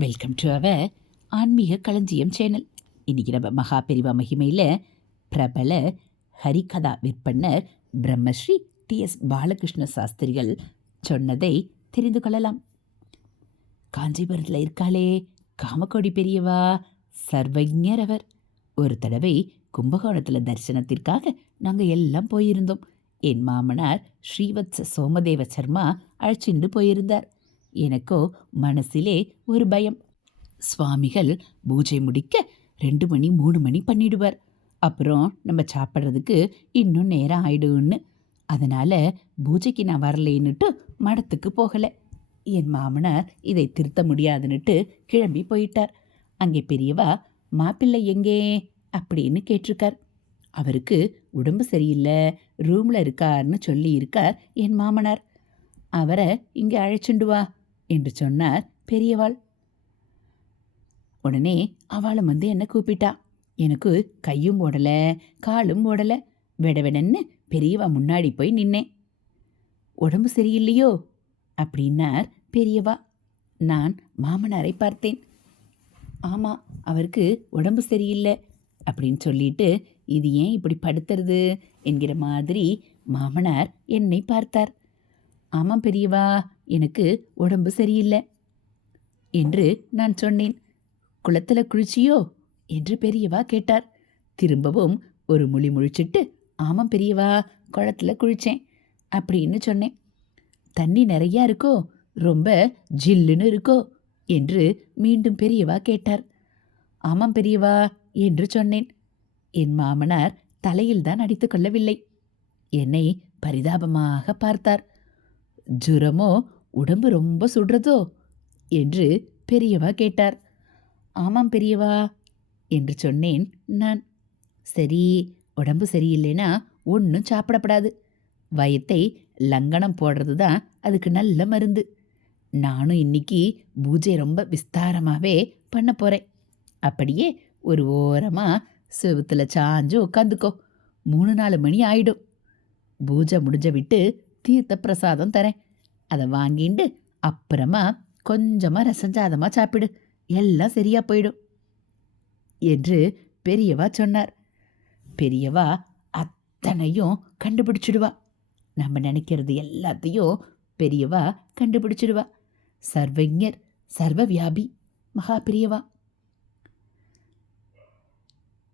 Welcome to our ஆன்மீக களஞ்சியம் channel. இன்றைக்கி நம்ம மகா பெரிவா மகிமையில் பிரபல ஹரிகதா விற்பனர் பிரம்மஸ்ரீ டி எஸ் பாலகிருஷ்ண சாஸ்திரிகள் சொன்னதை தெரிந்து கொள்ளலாம். காஞ்சிபுரத்தில் இருக்காளே காமக்கோடி பெரியவா சர்வஜர் அவர் ஒரு தடவை கும்பகோணத்தில் தரிசனத்திற்காக நாங்கள் எல்லாம் போயிருந்தோம். என் மாமனார் ஸ்ரீவத்ச சோமதேவ சர்மா அழைச்சிண்டு போயிருந்தார். எனக்கோ மனசிலே ஒரு பயம். சுவாமிகள் பூஜை முடிக்க ரெண்டு மணி மூணு மணி பண்ணிடுவார். அப்புறம் நம்ம சாப்பிட்றதுக்கு இன்னும் நேரம் ஆயிடும்னு. அதனால் பூஜைக்கு நான் வரலேன்னுட்டு மடத்துக்கு போகலை. என் மாமனார் இதை திருத்த முடியாதுன்னுட்டு கிளம்பி போயிட்டார். அங்கே பெரியவா மாப்பிள்ளை எங்கே? அப்படின்னு கேட்டிருக்கார். அவருக்கு உடம்பு சரியில்லை ரூமில் இருக்கார்னு சொல்லி இருக்கார் என் மாமனார். அவரை இங்கே அழைச்சுண்டு வா. என்று சொன்னார் பெரியவாள். உடனே அவளும் வந்து என்னை கூப்பிட்டா. எனக்கு கையும் ஓடலை காலும் ஓடலை. விடவிடன்னு பெரியவா முன்னாடி போய் நின்னேன். உடம்பு சரியில்லையோ? அப்படின்னார் பெரியவா. நான் மாமனாரை பார்த்தேன். ஆமாம் அவருக்கு உடம்பு சரியில்லை அப்படின்னு சொல்லிட்டு இது ஏன் இப்படி படுத்துறது? என்கிற மாதிரி மாமனார் என்னை பார்த்தார். ஆமாம் பெரியவா எனக்கு உடம்பு சரியில்லை என்று நான் சொன்னேன். குளத்தில் குளிச்சியோ என்று பெரியவா கேட்டார். திரும்பவும் ஒரு மொழி முழிச்சிட்டு ஆமாம் பெரியவா குளத்துல குளித்தேன் அப்படின்னு சொன்னேன். தண்ணி நிறையா இருக்கோ ரொம்ப ஜில்லுன்னு இருக்கோ என்று மீண்டும் பெரியவா கேட்டார். ஆமாம் பெரியவா என்று சொன்னேன். என் மாமனார் தலையில் தான் அடித்துக் கொள்ளவில்லை என்னை பரிதாபமாக பார்த்தார். ஜுரமோ உடம்பு ரொம்ப சுடுறதோ? என்று பெரியவா கேட்டார். ஆமாம் பெரியவா என்று சொன்னேன் நான். சரி உடம்பு சரியில்லைன்னா ஒன்றும் சாப்பிடப்படாது. வயத்தை லங்கனம் போடுறது தான் அதுக்கு நல்ல மருந்து. நானும் இன்னைக்கு பூஜை ரொம்ப விஸ்தாரமாகவே பண்ண போகிறேன் அப்படியே ஒரு ஓரமாக செவுத்தில் சாஞ்சு உட்காந்துக்கோ மூணு நாலு மணி ஆயிடும். பூஜை முடிஞ்ச விட்டு தீர்த்த பிரசாதம் தரேன். அதை வாங்கிண்டு அப்புறமா கொஞ்சமாக ரசஞ்சாதமாக சாப்பிடு. எல்லாம் சரியாக போயிடும். என்று பெரியவா சொன்னார். பெரியவா அத்தனையும் கண்டுபிடிச்சிடுவா. நம்ம நினைக்கிறது எல்லாத்தையும் பெரியவா கண்டுபிடிச்சிடுவா. சர்வஜர் சர்வ வியாபி மகா பெரியவா.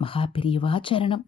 மகா மகாபெரிவா சரணம்